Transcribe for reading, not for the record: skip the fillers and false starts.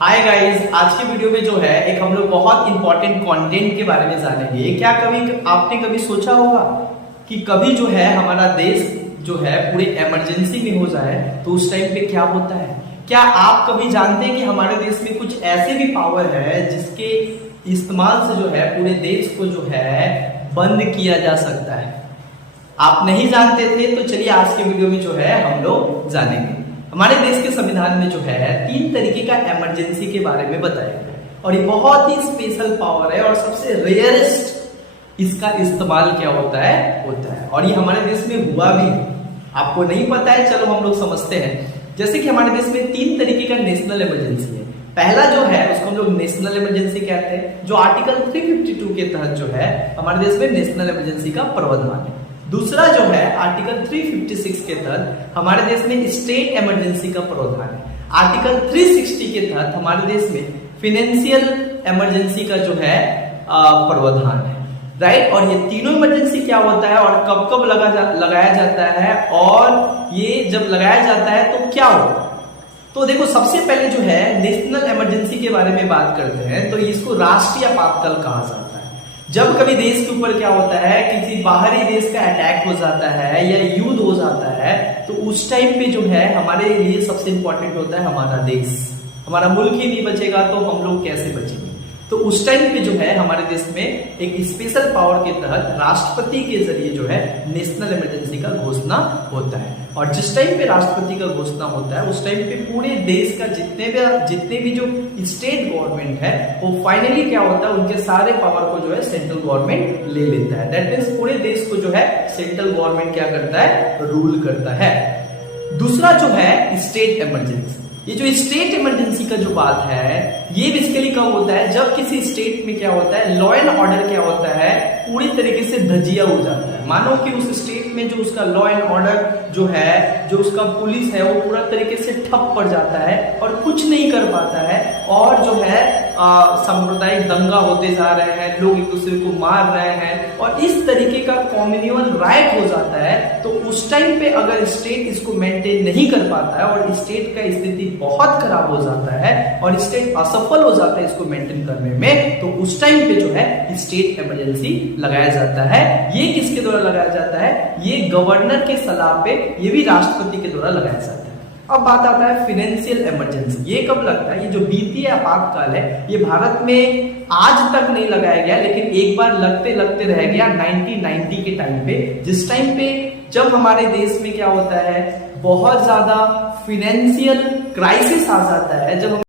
Hi guys, आज के video में जो है एक हम लोग बहुत इंपॉर्टेंट कंटेंट के बारे में जानेंगे। क्या कभी आपने कभी सोचा होगा कि कभी जो है हमारा देश जो है पूरे इमरजेंसी में हो जाए तो उस टाइम पे क्या होता है? क्या आप कभी जानते हैं कि हमारे देश में कुछ ऐसे भी पावर है जिसके इस्तेमाल से जो है पूरे देश को जो है बंद किया जा सकता है? आप नहीं जानते थे तो चलिए आज के वीडियो में जो है हम लोग जानेंगे। हमारे देश के संविधान में जो है 3 तरीके का इमरजेंसी के बारे में बताया गया है और ये बहुत ही स्पेशल पावर है और सबसे रेयरेस्ट इसका इस्तेमाल क्या होता है और ये हमारे देश में हुआ भी है। आपको नहीं पता है, चलो हम लोग समझते हैं। जैसे कि हमारे देश में 3 तरीके का नेशनल इमरजेंसी है। पहला जो है उसको हम लोग नेशनल इमरजेंसी कहते हैं, जो आर्टिकल 352 के तहत जो है हमारे देश में नेशनल इमरजेंसी का प्रावधान है। दूसरा जो है आर्टिकल 356 के तहत हमारे देश में स्टेट इमरजेंसी का प्रावधान है। आर्टिकल 360 के तहत हमारे देश में फाइनेंशियल इमरजेंसी का जो है प्रावधान है, राइट। और ये तीनों इमरजेंसी क्या होता है और कब कब लगाया जाता है और ये जब लगाया जाता है तो क्या होता है? तो देखो, सबसे पहले जो है नेशनल इमरजेंसी के बारे में बात करते हैं तो इसको राष्ट्रीय आपातकाल कहा जाता है। जब कभी देश के ऊपर क्या होता है, किसी बाहरी देश का अटैक हो जाता है या युद्ध हो जाता है तो उस टाइम पे जो है हमारे लिए सबसे इंपॉर्टेंट होता है हमारा देश। हमारा मुल्क ही नहीं बचेगा तो हम लोग कैसे बचेंगे? तो उस टाइम पे जो है हमारे देश में एक स्पेशल पावर के तहत राष्ट्रपति के जरिए जो है नेशनल इमरजेंसी का घोषणा होता है। और जिस टाइम पे राष्ट्रपति का घोषणा होता है उस टाइम पे पूरे देश का जितने भी जो स्टेट गवर्नमेंट है वो फाइनली क्या होता है, उनके सारे पावर को जो है सेंट्रल गवर्नमेंट ले लेता है। दैट मीन्स पूरे देश को जो है सेंट्रल गवर्नमेंट क्या करता है, रूल करता है। दूसरा जो है स्टेट इमरजेंसी। ये जो स्टेट इमरजेंसी का जो बात है ये बेसिकली कब होता है, जब किसी स्टेट में क्या होता है, लॉ एंड ऑर्डर क्या होता है, पूरी तरीके से धजिया हो जाता है। मानो कि उस स्टेट में जो उसका लॉ एंड ऑर्डर जो है, जो उसका पुलिस है वो पूरा तरीके से ठप पड़ जाता है और कुछ नहीं कर पाता है और जो है सांप्रदायिक दंगा होते जा रहे हैं, लोग एक दूसरे को मार रहे हैं और इस तरीके का कम्युनल राइट हो जाता है। तो उस टाइम पे अगर स्टेट इसको मेंटेन नहीं कर पाता है और स्टेट का स्थिति बहुत खराब हो जाता है और स्टेट असफल हो जाता है इसको मेंटेन करने में, तो उस टाइम पे जो है स्टेट इमरजेंसी लगाया जाता है। ये किसके द्वारा लगाया जाता है? ये गवर्नर के सलाह पे, ये भी राष्ट्रपति के द्वारा लगाया जाता है। अब बात आता है फाइनेंशियल इमरजेंसी। ये कब लगता है? ये जो वित्तीय आपातकाल है ये भारत में आज तक नहीं लगाया गया, लेकिन एक बार लगते लगते रह गया 1990 के टाइम पे, जिस टाइम पे जब हमारे देश में क्या होता है, बहुत ज्यादा फाइनेंशियल क्राइसिस आ जाता है। जब